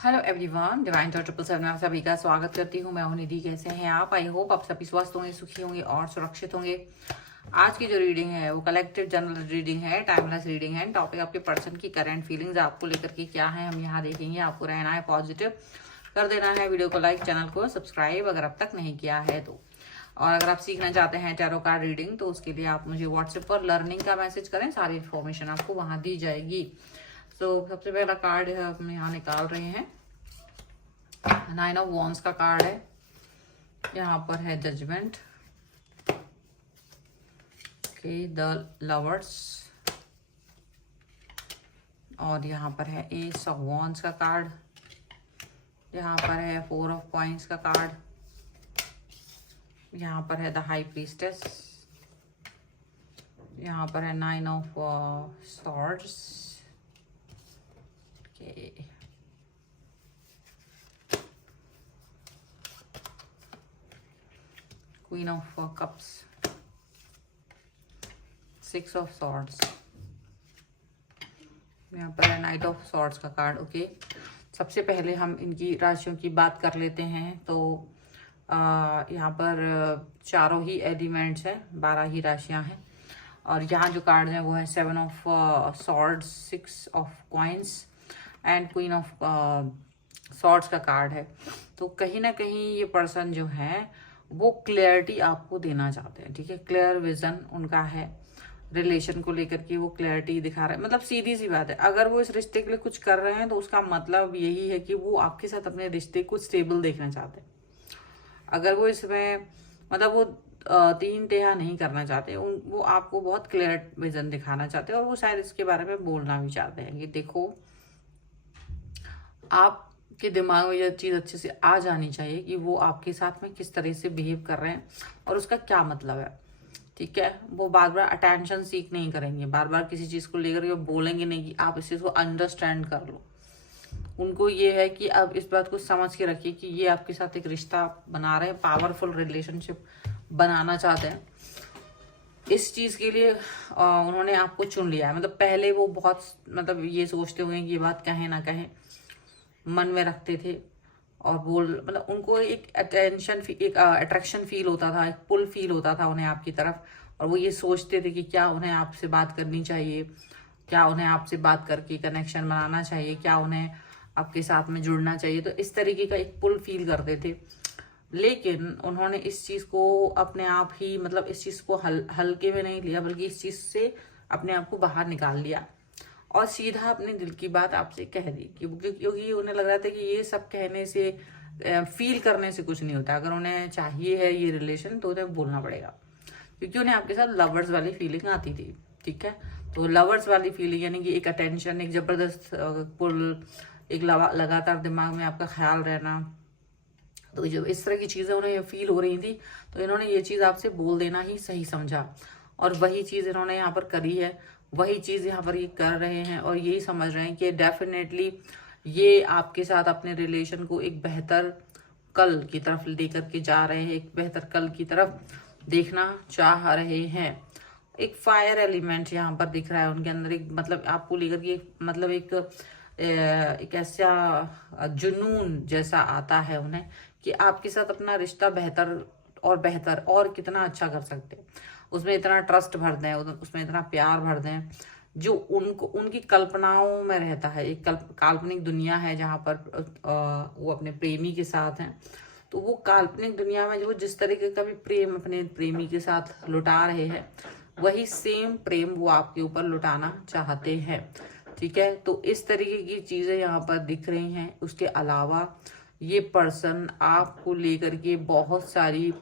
Hello everyone, divine taught 777 में आप सभी का स्वागत करती हूँ। मैं हूं निधि। कैसे हैं आप? आई होप आप सभी स्वस्थ होंगे, सुखी होंगे और सुरक्षित होंगे। आज की जो रीडिंग है वो कलेक्टिव जनरल रीडिंग है, टाइमलेस रीडिंग है। टॉपिक आपके पर्सन की करंट फीलिंग्स आपको लेकर के क्या है हम यहाँ देखेंगे। आपको रहना है पॉजिटिव, कर देना है वीडियो को लाइक, चैनल को सब्सक्राइब अगर अब तक नहीं किया है तो। और अगर आप सीखना चाहते हैं टैरो कार्ड रीडिंग तो उसके लिए आप मुझे व्हाट्सएप पर लर्निंग का मैसेज करें, सारी इन्फॉर्मेशन आपको वहाँ दी जाएगी। तो सबसे पहला कार्ड है हम यहाँ निकाल रहे हैं, 9 ऑफ वॉन्ड्स का कार्ड है। यहाँ पर है जजमेंट, द लवर्स, और यहाँ पर है एस ऑफ वॉन्ड्स का कार्ड। यहाँ पर है 4 ऑफ कॉइंस का कार्ड। यहाँ पर है द हाई प्रीस्टेस। यहाँ पर है 9 of swords. Queen of cups, 6 of swords. यहाँ पर है नाइट ऑफ सॉर्ड्स का कार्ड। ओके, सबसे पहले हम इनकी राशियों की बात कर लेते हैं। तो यहाँ पर चारों ही एलिमेंट्स हैं, 12 ही राशियाँ हैं। और यहाँ जो कार्ड है वो है 7 of swords, 6 of coins and queen of swords का कार्ड है। तो कहीं ना कहीं ये पर्सन जो है वो क्लैरिटी आपको देना चाहते हैं। ठीक है, क्लियर विजन उनका है रिलेशन को लेकर के, वो क्लैरिटी दिखा रहे हैं। मतलब सीधी सी बात है, अगर वो इस रिश्ते के लिए कुछ कर रहे हैं तो उसका मतलब यही है कि वो आपके साथ अपने रिश्ते को स्टेबल देखना चाहते हैं। अगर वो इसमें मतलब वो तीन तेहा नहीं करना चाहते, वो आपको बहुत क्लियर विजन दिखाना चाहते हैं। और वो शायद इसके बारे में बोलना भी चाहते हैं कि देखो, आपके दिमाग में यह चीज़ अच्छे से आ जानी चाहिए कि वो आपके साथ में किस तरह से बिहेव कर रहे हैं और उसका क्या मतलब है। ठीक है, वो बार बार अटेंशन सीख नहीं करेंगे, बार बार किसी चीज़ को लेकर के बोलेंगे नहीं कि आप इस चीज़ को अंडरस्टैंड कर लो। उनको ये है कि आप इस बात को समझ के रखिए कि ये आपके साथ एक रिश्ता बना रहे हैं, पावरफुल रिलेशनशिप बनाना चाहते हैं। इस चीज़ के लिए उन्होंने आपको चुन लिया है। मतलब पहले वो बहुत मतलब ये सोचते हुए कि ये बात कहें ना कहें, मन में रखते थे और बोल मतलब उनको एक एक अट्रैक्शन फील होता था, एक पुल फील होता था उन्हें आपकी तरफ। और वो ये सोचते थे कि क्या उन्हें आपसे बात करनी चाहिए, क्या उन्हें आपसे बात करके कनेक्शन बनाना चाहिए, क्या उन्हें आपके साथ में जुड़ना चाहिए। तो इस तरीके का एक पुल फील करते थे। लेकिन उन्होंने इस चीज़ को अपने आप ही मतलब इस चीज़ को हल्के में नहीं लिया, बल्कि इस चीज़ से अपने आप को बाहर निकाल लिया और सीधा अपने दिल की बात आपसे कह दी। क्योंकि उन्हें लग रहा था कि ये सब कहने से, फील करने से कुछ नहीं होता। अगर उन्हें चाहिए है ये रिलेशन तो उन्हें बोलना पड़ेगा, क्योंकि उन्हें आपके साथ लवर्स वाली फीलिंग आती थी। ठीक है, तो लवर्स वाली फीलिंग यानी कि एक अटेंशन, एक जबरदस्त पुल, एक लगातार दिमाग में आपका ख्याल रहना। तो जो इस तरह की चीज़ें उन्हें फील हो रही थी, तो इन्होंने ये चीज़ आपसे बोल देना ही सही समझा। और वही चीज़ इन्होंने यहाँ पर करी है, वही चीज़ यहाँ पर ये कर रहे हैं और यही समझ रहे हैं कि डेफिनेटली ये आपके साथ अपने रिलेशन को एक बेहतर कल की तरफ लेकर के जा रहे हैं, एक बेहतर कल की तरफ देखना चाह रहे हैं। एक फायर एलिमेंट यहाँ पर दिख रहा है उनके अंदर, एक मतलब आपको लेकर के मतलब एक ऐसा जुनून जैसा आता है उन्हें कि आपके साथ अपना रिश्ता बेहतर और कितना अच्छा कर सकते हैं। उसमें इतना ट्रस्ट भर दें, उसमें इतना प्यार भर दें जो उनको उनकी कल्पनाओं में रहता है। एक काल्पनिक दुनिया है जहाँ पर वो अपने प्रेमी के साथ हैं। तो वो काल्पनिक दुनिया में जो जिस तरीके का भी प्रेम अपने प्रेमी के साथ लुटा रहे हैं, वही सेम प्रेम वो आपके ऊपर लुटाना चाहते हैं। ठीक है, तो इस तरीके की चीज़ें यहाँ पर दिख रही हैं। उसके अलावा ये पर्सन आपको लेकर के बहुत सारी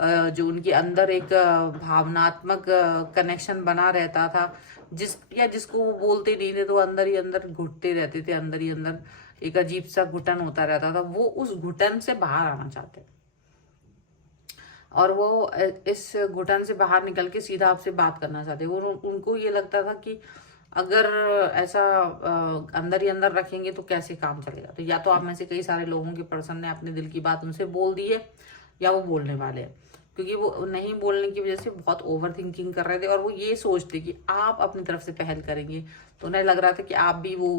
जो उनके अंदर एक भावनात्मक कनेक्शन बना रहता था, जिसको वो बोलते नहीं थे तो अंदर ही अंदर घुटते रहते थे, अंदर ही अंदर एक अजीब सा घुटन होता रहता था। वो उस घुटन से बाहर आना चाहते हैं और वो इस घुटन से बाहर निकल के सीधा आपसे बात करना चाहते हैं। उनको ये लगता था कि अगर ऐसा अंदर ही अंदर रखेंगे तो कैसे काम चलेगा। तो या तो आप में से कई सारे लोगों के पर्सन ने अपने दिल की बात उनसे बोल दी है या वो बोलने वाले हैं। क्योंकि वो नहीं बोलने की वजह से बहुत ओवर थिंकिंग कर रहे थे और वो ये सोचते कि आप अपनी तरफ से पहल करेंगे। तो उन्हें लग रहा था कि आप भी वो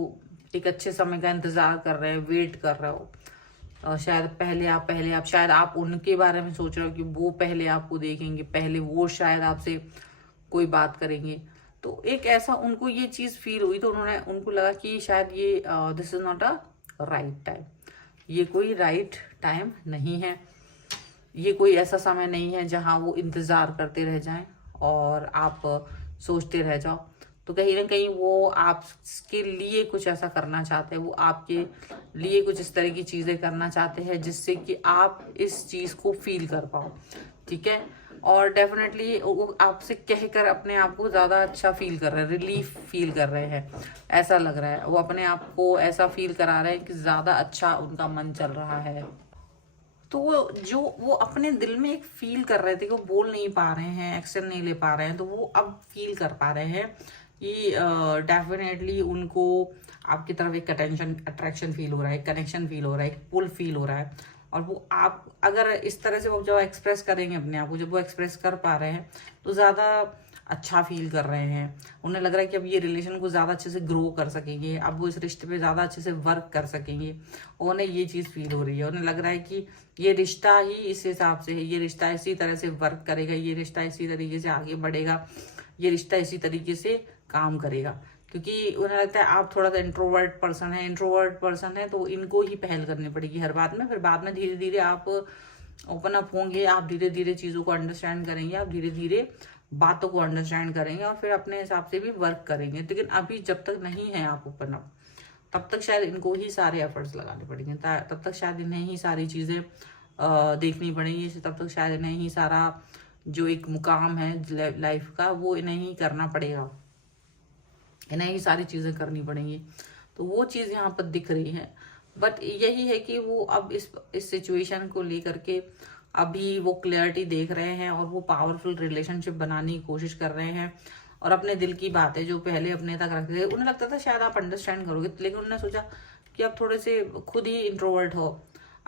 एक अच्छे समय का इंतजार कर रहे हैं, वेट कर रहे हो। शायद पहले आप शायद आप उनके बारे में सोच रहे हो कि वो पहले आपको देखेंगे, पहले वो शायद आपसे कोई बात करेंगे। तो एक ऐसा उनको ये चीज फील हुई, तो उनको लगा कि शायद ये this is not a right time, ये कोई राइट टाइम नहीं है, ये कोई ऐसा समय नहीं है जहां वो इंतजार करते रह जाएं और आप सोचते रह जाओ। तो कहीं ना कहीं वो आपके लिए कुछ ऐसा करना चाहते हैं, वो आपके लिए कुछ इस तरह की चीजें करना चाहते हैं जिससे कि आप इस चीज को फील कर पाओ, ठीक है। और डेफिनेटली वो आपसे कहकर अपने आप को ज्यादा अच्छा फील कर रहे हैं, रिलीफ फील कर रहे हैं, ऐसा लग रहा है। वो अपने आप को ऐसा फील करा रहे हैं कि ज्यादा अच्छा उनका मन चल रहा है। तो वो अपने दिल में एक फील कर रहे थे कि वो बोल नहीं पा रहे हैं, एक्शन नहीं ले पा रहे हैं, तो वो अब फील कर पा रहे हैं कि डेफिनेटली उनको आपकी तरफ एक अट्रैक्शन फील हो रहा है, कनेक्शन फील हो रहा है, एक पुल फील हो रहा है। और वो आप अगर इस तरह से वो जब एक्सप्रेस करेंगे अपने आप को, जब वो एक्सप्रेस कर पा रहे हैं तो ज़्यादा अच्छा फील कर रहे हैं। उन्हें लग रहा है कि अब ये रिलेशन को ज़्यादा अच्छे से ग्रो कर सकेंगे, अब वो इस रिश्ते पे ज़्यादा अच्छे से वर्क कर सकेंगे। उन्हें ये चीज़ फील हो रही है, उन्हें लग रहा है कि ये रिश्ता ही इस हिसाब से है, ये रिश्ता इसी तरह से वर्क करेगा, ये रिश्ता इसी तरीके से आगे बढ़ेगा, ये रिश्ता इसी तरीके से काम करेगा। क्योंकि उन्हें लगता है आप थोड़ा सा इंट्रोवर्ट पर्सन है, तो इनको ही पहल करनी पड़ेगी हर बात में। फिर बाद में धीरे धीरे आप ओपन अप होंगे, आप धीरे धीरे चीज़ों को अंडरस्टैंड करेंगे, आप धीरे धीरे बातों को अंडरस्टैंड करेंगे और फिर अपने हिसाब से भी वर्क करेंगे। लेकिन अभी जब तक नहीं है आप ओपन अप, तब तक शायद इनको ही सारे एफर्ट्स लगाने पड़ेंगे, तब तक शायद इन्हें ही सारी चीज़ें देखनी पड़ेंगी, तब तक शायद इन्हें ही सारा जो एक मुकाम है लाइफ का वो इन्हें ही करना पड़ेगा, इन्हें ही सारी चीज़ें करनी पड़ेंगी। तो वो चीज़ यहाँ पर दिख रही है। बट यही है कि वो अब इस सिचुएशन को लेकर के अभी वो क्लियरिटी देख रहे हैं और वो पावरफुल रिलेशनशिप बनाने की कोशिश कर रहे हैं। और अपने दिल की बातें जो पहले अपने तक रखते थे, उन्हें लगता था शायद आप अंडरस्टैंड करोगे, लेकिन उन्होंने सोचा कि आप थोड़े से खुद ही इंट्रोवर्ट हो।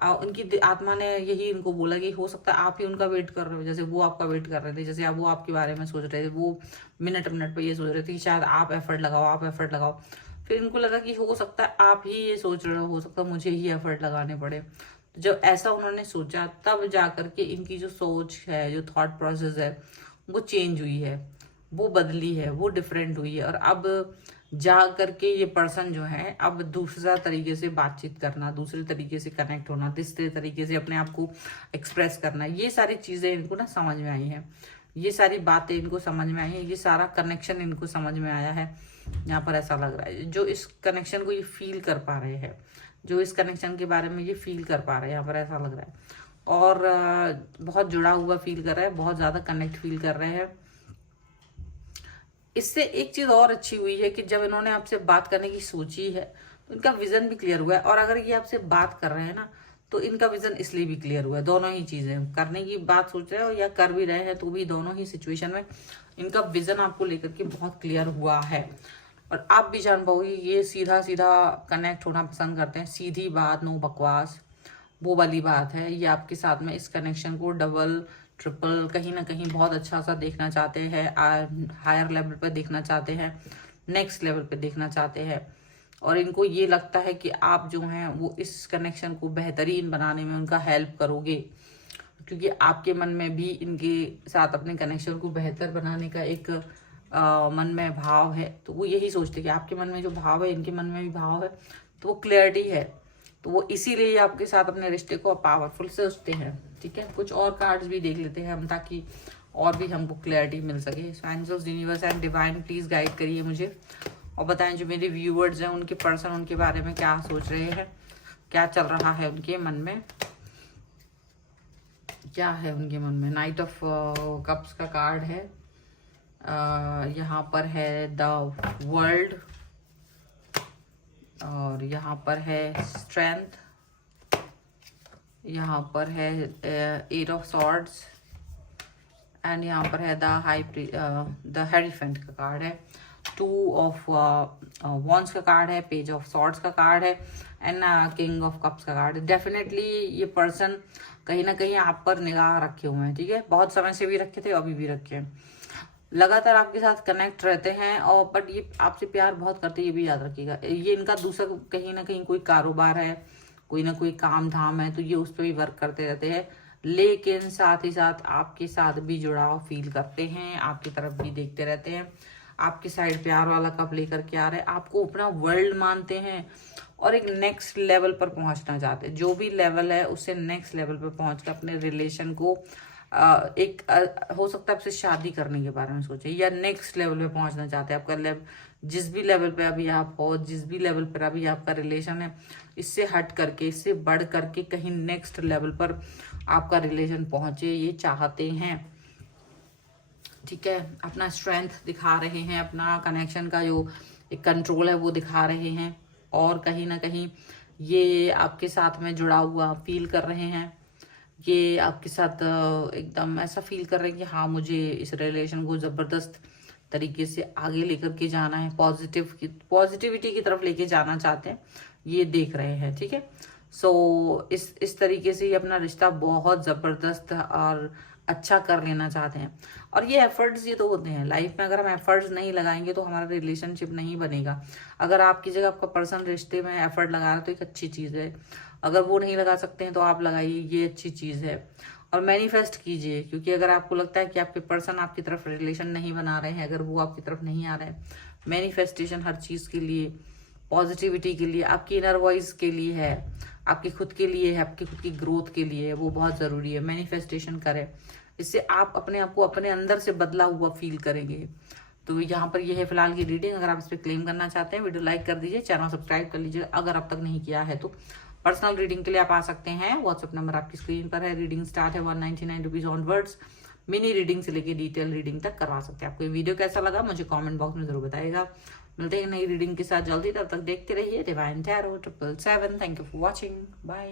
उनकी आत्मा ने यही इनको बोला कि हो सकता है आप ही उनका वेट कर रहे हो, जैसे वो आपका वेट कर रहे थे, जैसे वो आपके बारे में सोच रहे थे, वो मिनट मिनट पे ये सोच रहे थे कि शायद आप एफर्ट लगाओ। फिर इनको लगा कि हो सकता है आप ही ये सोच रहे हो सकता है मुझे ही एफर्ट लगाने पड़े। तो जब ऐसा उन्होंने सोचा तब जाकर के इनकी जो सोच है, जो थॉट प्रोसेस है, वो चेंज हुई है, वो बदली है, वो डिफरेंट हुई है। और अब जा करके ये पर्सन जो है अब दूसरा तरीके से बातचीत करना, दूसरे तरीके से कनेक्ट होना, तीसरे तरीके से अपने आप को एक्सप्रेस करना, ये सारी चीजें इनको ना समझ में आई हैं, ये सारी बातें इनको समझ में आई है, ये सारा कनेक्शन इनको समझ में आया है। यहाँ पर ऐसा लग रहा है जो इस कनेक्शन को ये फील कर पा रहे हैं, जो इस कनेक्शन के बारे में ये फील कर पा रहे हैं, यहाँ पर ऐसा लग रहा है। और बहुत जुड़ा हुआ फील कर रहा है, बहुत ज्यादा कनेक्ट फील कर रहे हैं। इससे एक चीज और अच्छी हुई है कि जब इन्होंने आपसे बात करने की सोची है तो इनका विजन भी क्लियर हुआ है। और अगर ये आपसे बात कर रहे हैं ना तो इनका विजन इसलिए भी क्लियर हुआ है। दोनों ही चीजें करने की बात सोच रहे हो या कर भी रहे हैं तो भी दोनों ही सिचुएशन में इनका विजन आपको लेकर के बहुत क्लियर हुआ है। और आप भी जान पाओगे ये सीधा सीधा कनेक्ट होना पसंद करते हैं, सीधी बात, नो बकवास, वो वाली बात है। ये आपके साथ में इस कनेक्शन को डबल ट्रिपल कहीं ना कहीं बहुत अच्छा सा देखना चाहते हैं, हायर लेवल पर देखना चाहते हैं, नेक्स्ट लेवल पे देखना चाहते हैं। और इनको ये लगता है कि आप जो हैं वो इस कनेक्शन को बेहतरीन बनाने में उनका हेल्प करोगे, क्योंकि आपके मन में भी इनके साथ अपने कनेक्शन को बेहतर बनाने का एक मन में भाव है। तो वो यही सोचते कि आपके मन में जो भाव है इनके मन में भी भाव है, तो वो क्लियरिटी है। तो वो इसीलिए आपके साथ अपने रिश्ते को पावरफुल से सोचते हैं। ठीक है, कुछ और कार्ड्स भी देख लेते हैं हम ताकि और भी हमको क्लैरिटी मिल सके। Angels, universe and divine please guide करिए मुझे और बताएं जो मेरे व्यूअर्स हैं उनके पर्सन उनके बारे में क्या सोच रहे हैं, क्या चल रहा है उनके मन में, क्या है उनके मन में। नाइट ऑफ कप्स का कार्ड है, यहाँ पर है द वर्ल्ड, और यहाँ पर है स्ट्रेंथ, यहाँ पर है एट ऑफ सॉर्ड्स, एंड यहाँ पर है द हेरीफेंट का कार्ड है, टू ऑफ वॉन्ड्स का कार्ड है, पेज ऑफ सॉर्ड्स का कार्ड है, एंड किंग ऑफ कप्स का कार्ड है। डेफिनेटली ये पर्सन कहीं ना कहीं आप पर निगाह रखे हुए हैं। ठीक है, बहुत समय से भी रखे थे, अभी भी रखे हैं। लगातार आपके साथ कनेक्ट रहते हैं, और बट ये आपसे प्यार बहुत करते हैं, ये भी याद रखिएगा। ये इनका दूसरा कहीं ना कहीं कोई कारोबार है, कोई ना कोई काम धाम है, तो ये उस पर भी वर्क करते रहते हैं, लेकिन साथ ही साथ आपके साथ भी जुड़ाव फील करते हैं, आपकी तरफ भी देखते रहते हैं, आपके साइड प्यार वाला कप लेकर के आ रहे हैं, आपको अपना वर्ल्ड मानते हैं और एक नेक्स्ट लेवल पर पहुंचना चाहते हैं। जो भी लेवल है उससे नेक्स्ट लेवल पर पहुंच कर अपने रिलेशन को हो सकता है आपसे शादी करने के बारे में सोचे, या नेक्स्ट लेवल पे पहुंचना चाहते हैं। आपका लेवल जिस भी लेवल पे अभी आप हो, जिस भी लेवल पर अभी आपका रिलेशन है, इससे हट करके, इससे बढ़ करके कहीं नेक्स्ट लेवल पर आपका रिलेशन पहुंचे, ये चाहते हैं। ठीक है, अपना स्ट्रेंथ दिखा रहे हैं, अपना कनेक्शन का जो एक कंट्रोल है वो दिखा रहे हैं, और कहीं ना कहीं ये आपके साथ में जुड़ा हुआ फील कर रहे हैं। ये आपके साथ एकदम ऐसा फील कर रहे हैं कि हाँ, मुझे इस रिलेशन को ज़बरदस्त तरीके से आगे लेकर के जाना है, पॉजिटिविटी की तरफ लेके जाना चाहते हैं, ये देख रहे हैं। ठीक है, सो इस तरीके से ये अपना रिश्ता बहुत ज़बरदस्त और अच्छा कर लेना चाहते हैं। और ये एफर्ट्स ये तो होते हैं लाइफ में, अगर हम एफर्ट्स नहीं लगाएंगे तो हमारा रिलेशनशिप नहीं बनेगा। अगर आपकी जगह आपका पर्सन रिश्ते में एफर्ट लगा रहा है तो एक अच्छी चीज़ है, अगर वो नहीं लगा सकते हैं तो आप लगाइए, ये अच्छी चीज़ है। और मैनिफेस्ट कीजिए, क्योंकि अगर आपको लगता है कि आपके पर्सन आपकी तरफ रिलेशन नहीं बना रहे हैं, अगर वो आपकी तरफ नहीं आ रहे हैं, मैनिफेस्टेशन हर चीज़ के लिए, पॉजिटिविटी के लिए, आपकी इनर वॉइस के लिए है, आपकी खुद के लिए है, आपकी खुद की ग्रोथ के लिए है, वो बहुत ज़रूरी है। मैनिफेस्टेशन करें, इससे आप अपने आप को अपने अंदर से बदला हुआ फील करेंगे। तो यहाँ पर ये है फिलहाल की रीडिंग। अगर आप इस पर क्लेम करना चाहते हैं, वीडियो लाइक कर दीजिए, चैनल सब्सक्राइब कर लीजिए अगर अब तक नहीं किया है तो। पर्सनल रीडिंग के लिए आप आ सकते हैं, व्हाट्सएप नंबर आपकी स्क्रीन पर है। रीडिंग स्टार्ट है 199 रुपीज ऑनवर्ड्स। मिनी रीडिंग से लेके डिटेल रीडिंग तक करवा सकते हैं। आपको ये वीडियो कैसा लगा मुझे कमेंट बॉक्स में जरूर बताइएगा। मिलते हैं नई रीडिंग के साथ जल्दी, तब तक देखते रहिए divine tarot 777। Thank you for watching, bye.